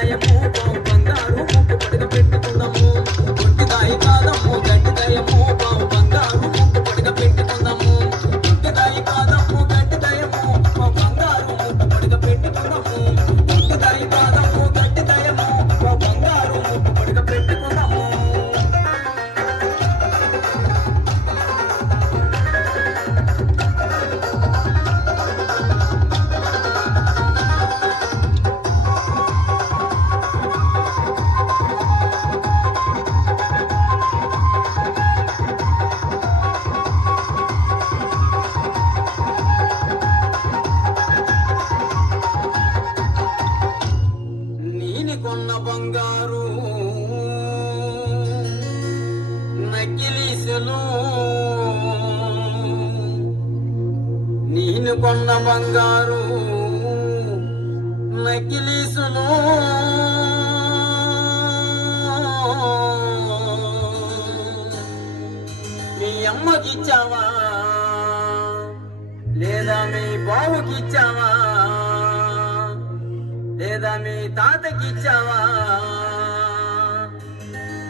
గట్టిదాయము బావు బంగారు ముక్కు పడగ పెట్టుకుందాము గట్టిదాయి కాదమ్ము గట్టిదాయము బావు బంగారు ముక్కు పడగ పెట్టుకుందాము గట్టిదాయి కాదమ్ము గట్టిదాయము బావు బంగారు ముక్కు పడగ పెట్టుకుందాము గట్టిదాయి కాదమ్ము గట్టిదాయము బావు బంగారు ముక్కు పడగ పెట్టుకుందాము కొన్న బంగారు నకిలీసులు నేను కొన్న బంగారు నకిలీసులు మీ అమ్మకిచ్చావా లేదా మీ బావుకిచ్చావా లేదా మీ తాతకిచ్చావా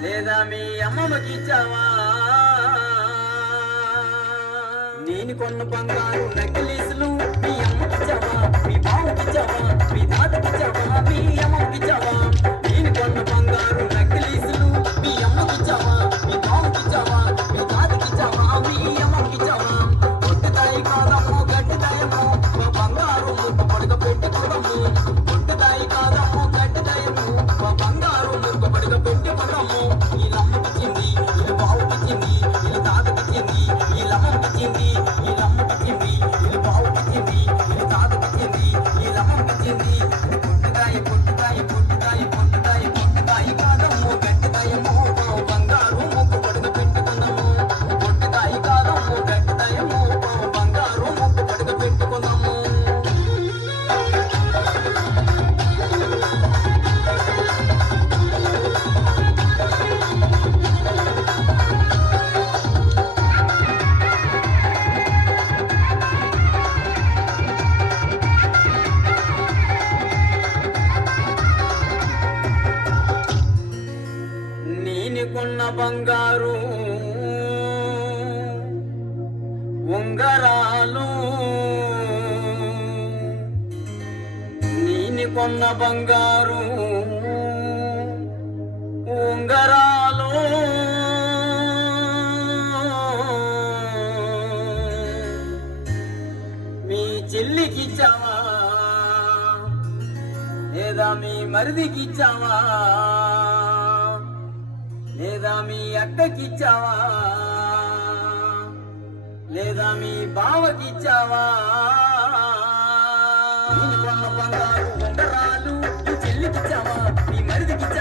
లేదా మీ అమ్మమ్మకిచ్చావా నేను కొన్న బంగారు నకిలీసులు మీ అమ్మకిచ్చావా మీ బావుకిచ్చావా మీ తాతకిచ్చావా మీ అమ్మకిచ్చావా నేను కొన్న బంగారు నకిలీసులు మీ అమ్మకిచ్చావా మీ బావుకిచ్చావా మీ తాతకిచ్చావా మీ అమ్మకిచ్చావా గట్టిదాయి కాదమ్ము గట్టిదాయము బంగారు ముక్కు పడగ పెట్టుకోవడము గట్టిదాయి కాదమ్ము గట్టిదాయము బంగారు ముక్కు పడగ పెట్టుకోవడము ఈ లమ్మకిచ్చింది ఈ బావుకిచ్చింది ఈ తాతకిచ్చింది ఈ లమ్మకిచ్చింది ఈ లమ్మకిచ్చింది ఈ బావుకిచ్చింది ఈ తాతకిచ్చింది ఈ లమ్మకిచ్చింది గట్టిదాయి గట్టిదాయి గట్టిదాయి గట్టిదాయి గట్టిదాయి కాదమ్ము గట్టిదాయము బంగారు ముక్కు పడగ పెట్టుకుందాము గట్టిదాయి కాదమ్ము గట్టిదాయము బంగారు ముక్కు పడగ పెట్టుకుందాము నేను కొన్న బంగారు ఉంగరాలు నేను కొన్న బంగారు ఉంగరాలు మీ చెల్లికిచ్చావా లేదా మీ మరిదికిచ్చావా లేదా మీ అక్కకిచ్చావా లేదా మీ బావకిచ్చావా నేను కొన్న బంగారు ఉంగరాలు మీ చెల్లికిచ్చావా మీ మరిదికిచ్చావా